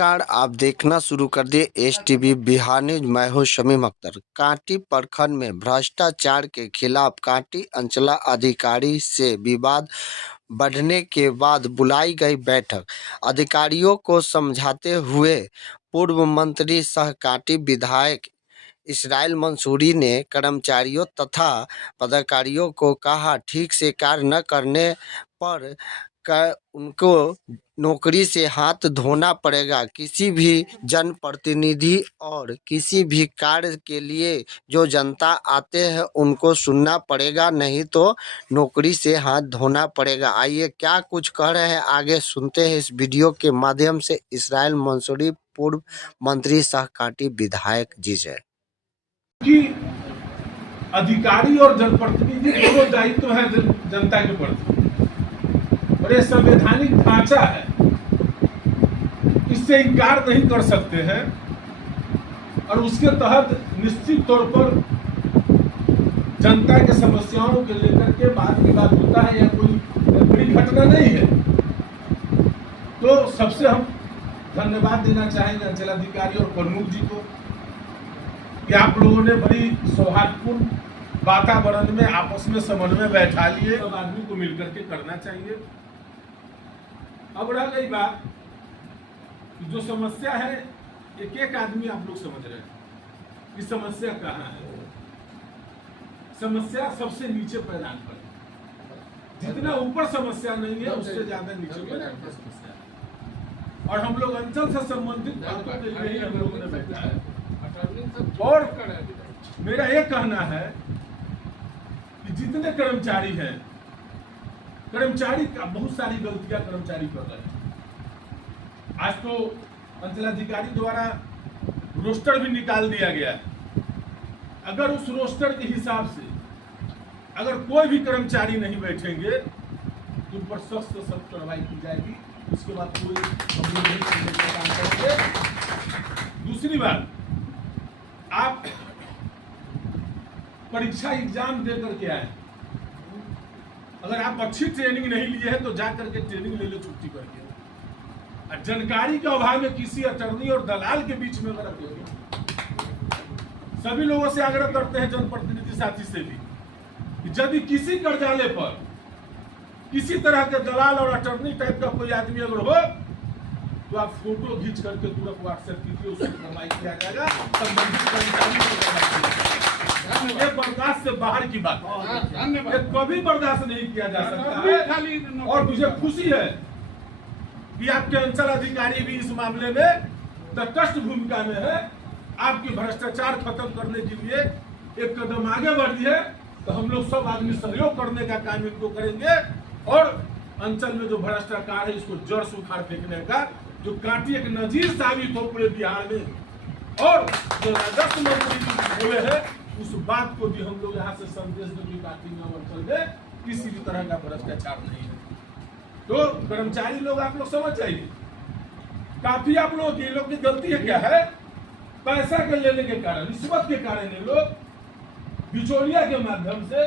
नमस्कार, आप देखना शुरू कर दिए एस टीवी बिहार न्यूज। मैं हूं शमीम अख्तर। कांटी प्रखंड में भ्रष्टाचार के खिलाफ कांटी अंचलाधिकारी से विवाद बढ़ने के बाद बुलाई गई बैठक। अधिकारियों को समझाते हुए पूर्व मंत्री सह कांटी विधायक इसराइल मंसूरी ने कर्मचारियों तथा पदाधिकारियों को कहा, ठीक से कार्य न करने पर उनको नौकरी से हाथ धोना पड़ेगा। किसी भी जनप्रतिनिधि और किसी भी कार्य के लिए जो जनता आते हैं उनको सुनना पड़ेगा, नहीं तो नौकरी से हाथ धोना पड़ेगा। आइए क्या कुछ कह रहे हैं आगे सुनते हैं इस वीडियो के माध्यम से इसराइल मंसूरी पूर्व मंत्री सह कांटी विधायक जी से। कि अधिकारी और जनप्रतिनिधि दोनों दायित्व है जनता के प्रति, और ये संवैधानिक ढांचा है, इससे इनकार नहीं कर सकते हैं। और उसके तहत निश्चित तौर पर जनता के समस्याओं के लेकर के वाद विवाद होता है, या कोई बड़ी घटना नहीं है। तो सबसे हम धन्यवाद देना चाहेंगे अंचलाधिकारी और प्रमुख जी को कि आप लोगों ने बड़ी सौहार्दपूर्ण वातावरण में आपस में समन्वय बैठा लिए। सब आदमी को मिलकर के करना चाहिए। अब रह गई बात, जो समस्या है, एक एक आदमी आप लोग समझ रहे हैं कि समस्या कहाँ है। समस्या सबसे नीचे पैदान पर है। जितना ऊपर समस्या नहीं है, उससे ज्यादा नीचे पैदान पर समस्या है। और हम लोग अंचल से संबंधित बातों के लिए ही हम लोगों ने बैठा है। और मेरा यह कहना है कि जितने कर्मचारी हैं, कर्मचारी का बहुत सारी गलतियां कर्मचारी कर रहे हैं। आज तो अंचलाधिकारी द्वारा रोस्टर भी निकाल दिया गया है। अगर उस रोस्टर के हिसाब से अगर कोई भी कर्मचारी नहीं बैठेंगे तो उन पर सख्त से सख्त कार्रवाई की जाएगी। उसके बाद कोई काम करेंगे। दूसरी बात, आप परीक्षा एग्जाम दे करके आए, अगर आप अच्छी ट्रेनिंग नहीं लिए हैं तो जा करके ट्रेनिंग ले लो छुट्टी करके। और जानकारी के अभाव में किसी अटर्नी और दलाल के बीच में अगर सभी लोगों से आग्रह करते हैं, जनप्रतिनिधि साथी से भी, कि यदि किसी कार्यालय पर किसी तरह के दलाल और अटर्नी टाइप का कोई आदमी अगर हो तो आप फोटो खींच करके तुरंत व्हाट्सएप कीजिए, उसको कार्रवाई किया जाएगा। संबंधित कर्मचारी को ये बर्दाश्त से बाहर की बात है, कभी बर्दाश्त नहीं किया जा सकता है। और मुझे खुशी है कि आपके अंचल अधिकारी भी इस मामले में तटस्थ भूमिका में है। आपकी भ्रष्टाचार खत्म करने के लिए एक कदम आगे बढ़ी है, तो हम लोग सब आदमी सहयोग करने का काम इनको करेंगे। और अंचल में जो भ्रष्टाचार है, इसको जड़ से उखाड़ फेंकने का, जो कांटी एक नजीर साबित हो पूरे बिहार में। और जो राजस्व मंत्री बोले हैं, उस बात को भी हम लोग यहाँ से संदेश दें कि कांटी में अंचल में किसी भी तरह का भ्रष्टाचार नहीं है। तो कर्मचारी लोग आप लोग समझ जाइए, काफी आप लोग ये लोग की गलती है क्या है, पैसा के लेने के कारण, रिश्वत के कारण ये लोग बिचौलिया के माध्यम से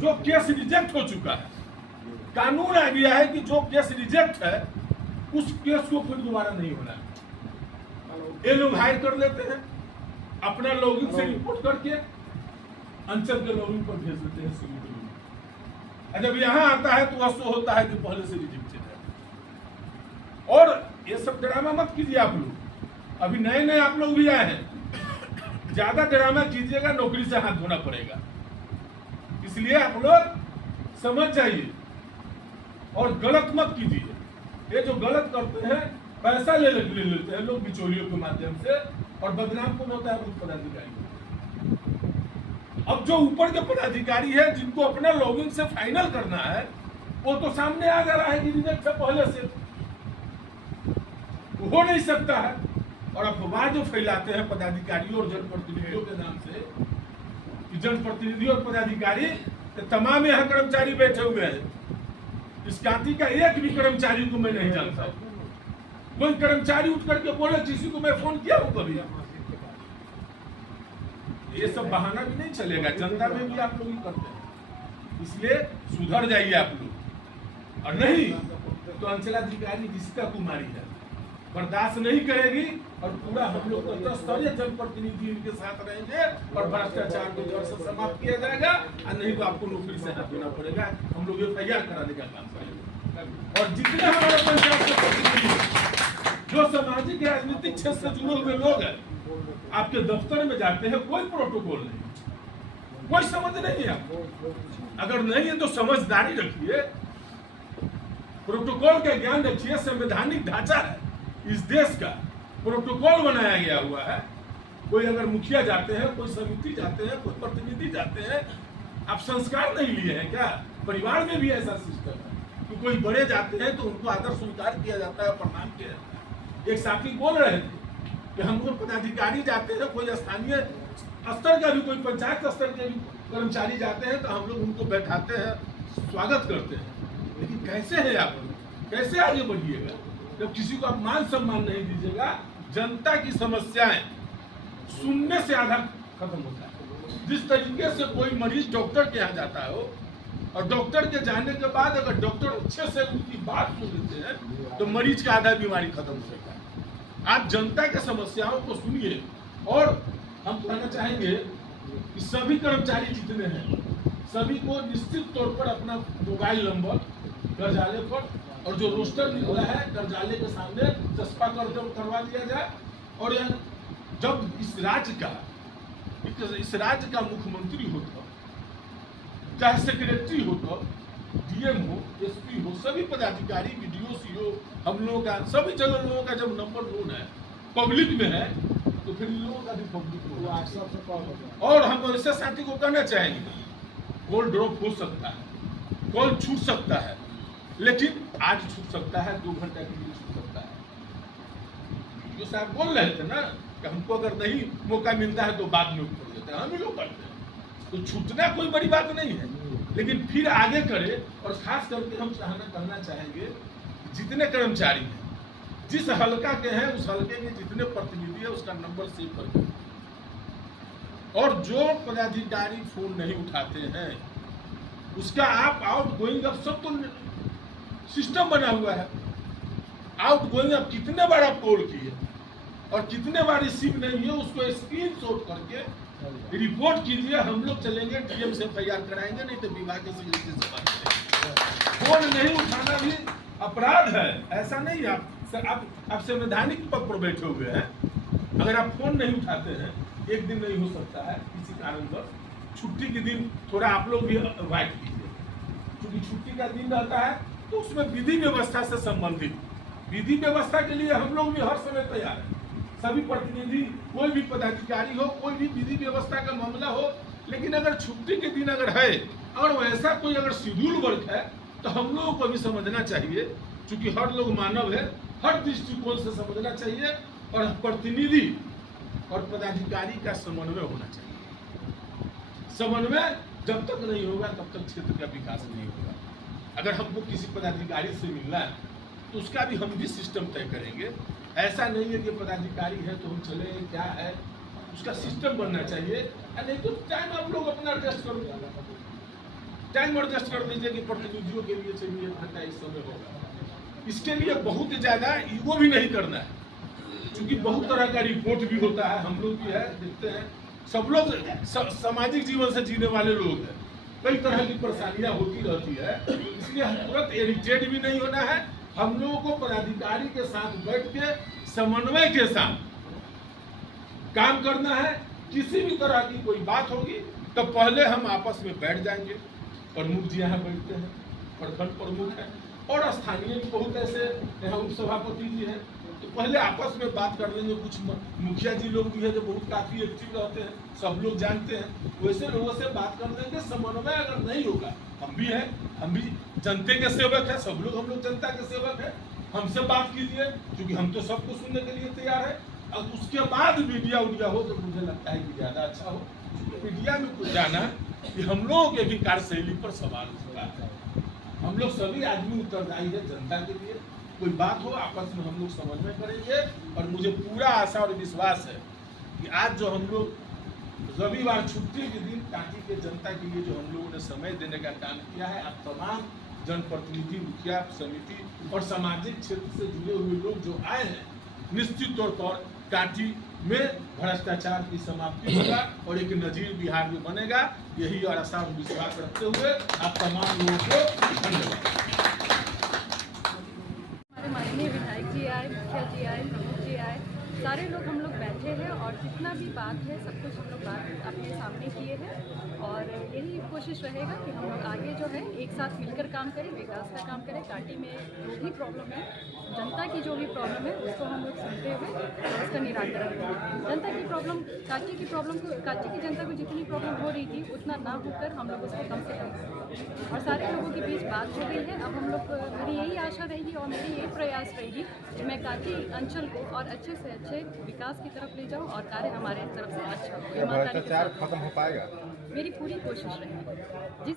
जो केस रिजेक्ट हो चुका है, कानून आ गया है कि जो केस रिजेक्ट है उस केस को फिर दोबारा नहीं होना है। ये लोग हायर कर लेते हैं, अपना लॉगिन से रिपोर्ट करके अंचल के लॉगिन पर भेज देते हैं। जब यहां आता है तो वह होता है कि पहले से रिजेक्टेड है। और ये सब ड्रामा मत कीजिए आप लोग, अभी नए नए आप लोग भी आए हैं। ज्यादा ड्रामा कीजिएगा, नौकरी से हाथ धोना पड़ेगा। इसलिए आप लोग समझ जाइए और गलत मत कीजिए। ये जो गलत करते हैं, पैसा ले लेते हैं लोग बिचौलियों के माध्यम से, और बदनाम कौन होता है? उस पदाधिकारी। अब जो ऊपर के पदाधिकारी है, जिनको अपना लॉगिन से फाइनल करना है, वो तो सामने आ जा रहा है कि रिजेक्ट से पहले से हो नहीं सकता है। और अफवाह जो फैलाते हैं पदाधिकारियों और जनप्रतिनिधियों के नाम से, कि जनप्रतिनिधि और पदाधिकारी तो तमाम यहाँ कर्मचारी बैठे हुए हैं। इस कांटी का एक भी कर्मचारी को मैं नहीं जानता। कोई कर्मचारी उठ करके बोले किसी को मैं फोन किया हूं कभी? ये सब बहाना भी नहीं चलेगा। जनता में भी आप लोग ही करते हैं, इसलिए सुधर जाइए आप लोग। और नहीं तो अंचलाधिकारी रिश्ता कुमारी है, बर्दाश्त नहीं करेगी और पूरा हम लोग तो स्तरीय जनप्रतिनिधि इनके साथ रहेंगे और भ्रष्टाचार को जड़ से समाप्त किया जाएगा, और नहीं तो आपको नौकरी से हाथ धोना पड़ेगा। हम लोग FIR कराने का काम करेंगे। और जितने हमारे पंचायत के प्रतिनिधि जो सामाजिक राजनीतिक क्षेत्र से जुड़े हुए लोग हैं, आपके दफ्तर में जाते हैं, कोई प्रोटोकॉल नहीं, कोई समझ नहीं है आपको। अगर नहीं है तो समझदारी रखिए, प्रोटोकॉल का ज्ञान रखिए। संवैधानिक ढांचा है इस देश का, प्रोटोकॉल बनाया गया हुआ है। कोई अगर मुखिया जाते हैं, कोई समिति जाते हैं, कोई प्रतिनिधि जाते हैं, आप संस्कार नहीं लिए हैं क्या? परिवार में भी ऐसा सिस्टम है कि कोई बड़े जाते हैं तो उनको आदर स्वीकार किया जाता है, प्रणाम किया जाता है। एक साथी बोल रहे थे कि हम लोग पदाधिकारी जाते हैं, कोई स्थानीय स्तर का भी, कोई पंचायत स्तर के भी कर्मचारी जाते हैं तो हम लोग उनको बैठाते हैं, स्वागत करते हैं। लेकिन कैसे है आप, कैसे आगे बढ़िएगा जब किसी को आप मान सम्मान नहीं दीजिएगा? जनता की समस्याएं सुनने से आधा खत्म होता है। जिस तरीके से कोई मरीज डॉक्टर के यहाँ जाता हो और डॉक्टर के जाने के बाद अगर डॉक्टर अच्छे से उनकी बात सुन लेते हैं तो मरीज का आधा बीमारी खत्म हो सकता है। आप जनता के समस्याओं को सुनिए। और हम कहना चाहेंगे कि सभी कर्मचारी जितने हैं, सभी को निश्चित तौर पर अपना मोबाइल नंबर कार्यालय पर और जो रोस्टर निकला है कार्यालय के सामने चस्पा करवा दिया जाए। और जब इस राज्य का मुख्यमंत्री होता, चाहे सेक्रेटरी होता, DM हो, SP हो, सभी पदाधिकारी, BDO, CO, हम लोगों का, सभी जगह लोगों का जब नंबर लोन है, पब्लिक में है, तो फिर इन लोगों का भी पब्लिक होगा। और हम ऐसे साथी को कहना चाहेंगे, कॉल ड्रॉप हो सकता है, कॉल छूट सकता है, लेकिन आज छूट सकता है, 2 घंटा के लिए छूट सकता है। जो साहब बोल रहे थे ना कि हमको अगर नहीं मौका मिलता है तो बाद में कर देते हैं, हम ही लोग करते हैं। तो छूटना कोई बड़ी बात नहीं है, लेकिन फिर आगे करे। और खास करके हम कहना चाहेंगे जितने कर्मचारी हैं, जिस हल्का के हैं, उस हल्के के जितने प्रतिनिधि है उसका नंबर सेव करके, और जो पदाधिकारी फोन नहीं उठाते हैं उसका आप आउट गोइंग, अब सब तो सिस्टम बना हुआ है। आउट गोइंग अब कितने बार आप कॉल किए और कितने बार रिसीव नहीं है, उसको स्क्रीनशॉट करके रिपोर्ट कीजिए। हम लोग चलेंगे, DM से FIR कराएंगे, नहीं तो विभाग के सेक्रेटरी से बात करेंगे। फोन नहीं उठाना भी अपराध है, ऐसा नहीं। आप संवैधानिक पद पर बैठे हुए हैं, अगर आप फोन नहीं उठाते हैं, एक दिन नहीं हो सकता है किसी कारणवश, छुट्टी के दिन थोड़ा आप लोग भी अवॉइड कीजिए, क्योंकि छुट्टी का दिन रहता है तो उसमें विधि व्यवस्था से संबंधित, विधि व्यवस्था के लिए हम लोग भी हर समय तैयार हैं। सभी प्रतिनिधि, कोई भी पदाधिकारी हो, कोई भी विधि व्यवस्था का मामला हो, लेकिन अगर छुट्टी के दिन अगर है और वैसा कोई अगर शेड्यूल वर्क है तो हम लोगों को भी समझना चाहिए, क्योंकि हर लोग मानव है, हर दृष्टिकोण से समझना चाहिए। और प्रतिनिधि और पदाधिकारी का समन्वय होना चाहिए। समन्वय जब तक नहीं होगा तब तक क्षेत्र का विकास नहीं होगा। अगर हमको किसी पदाधिकारी से मिलना है तो उसका भी हम भी सिस्टम तय करेंगे। ऐसा नहीं है कि पदाधिकारी है तो हम चले, क्या है, उसका सिस्टम बनना चाहिए। नहीं तो टाइम आप लोग अपना एडजस्ट कर दीजिए, टाइम एडजस्ट कर दीजिए कि प्रतिनिधियों के लिए चाहिए 1 घंटा इस समय होगा। इसके लिए बहुत ज़्यादा ईगो भी नहीं करना है, क्योंकि बहुत तरह का रिपोर्ट भी होता है, हम लोग भी है, देखते हैं। सब लोग सामाजिक जीवन से जीने वाले लोग हैं, कई तरह की परेशानियां होती रहती है, इसलिए तुरंत इरिटेट भी नहीं होना है। हम लोगों को पदाधिकारी के साथ बैठ के समन्वय के साथ काम करना है। किसी भी तरह की कोई बात होगी तो पहले हम आपस में बैठ जाएंगे। प्रमुख जी यहाँ बैठते हैं, प्रखंड प्रमुख है, और स्थानीय भी बहुत ऐसे यहाँ उप सभापति जी हैं, तो पहले आपस में बात कर लेंगे। कुछ मुखिया जी लोग भी है जो बहुत काफी एक्टिव रहते हैं, सब लोग जानते हैं, वैसे लोगों से बात कर लेंगे। समन्वय अगर नहीं होगा, हम भी हैं, हम भी जनता के सेवक हैं, सब लोग हम लोग जनता के सेवक हैं, हमसे बात कीजिए, क्योंकि हम तो सबको सुनने के लिए तैयार है। और उसके बाद मीडिया उडिया हो तो मुझे लगता है कि ज़्यादा अच्छा हो। मीडिया में कुछ जाना कि हम लोगों के भी कार्यशैली पर सवाल उठता है। हम लोग सभी आदमी उत्तरदायी है जनता के लिए। कोई बात हो आपस में हम लोग समन्वय करेंगे। और मुझे पूरा आशा और विश्वास है कि आज जो हम लोग रविवार छुट्टी के दिन कांटी के जनता के लिए जो हम लोगों ने समय देने का काम किया है, आप तमाम जनप्रतिनिधि, मुखिया समिति और सामाजिक क्षेत्र से जुड़े हुए लोग जो आए हैं, निश्चित तौर पर कांटी में भ्रष्टाचार की समाप्ति होगा और एक नजीर बिहार में बनेगा। यही और आशा और विश्वास रखते हुए आप तमाम लोगों को धन्यवाद। हमारे माननीय विधायक जी आए, मुखिया जी आए, प्रमुख जी आए, सारे लोग हम लोग बैठे हैं और जितना भी बात है सब कुछ हम लोग बात अपने सामने किए हैं और यही कोशिश रहेगा कि हम लोग आगे जो है एक साथ मिलकर काम करें, विकास का काम करें। कांटी में जो भी प्रॉब्लम है, जनता की जो भी प्रॉब्लम है उसको हम लोग सुनते हुए और उसका निराकरण करें। जनता की प्रॉब्लम, कांटी की प्रॉब्लम को, कांटी की जनता को जितनी प्रॉब्लम हो रही थी उतना ना होकर हम लोग उसको कम से कम करें। और सारे लोगों के बीच बात हो गई है। अब हम लोग, मेरी यही आशा रहेगी और मेरी यही प्रयास रहेगी कि मैं कांटी अंचल को और अच्छे से अच्छे विकास की तरफ ले जाऊं और कार्य हमारे तरफ से अच्छा हो। ईमानदारी के साथ खत्म हो पाएगा। मेरी पूरी कोशिश रहेगी। जिस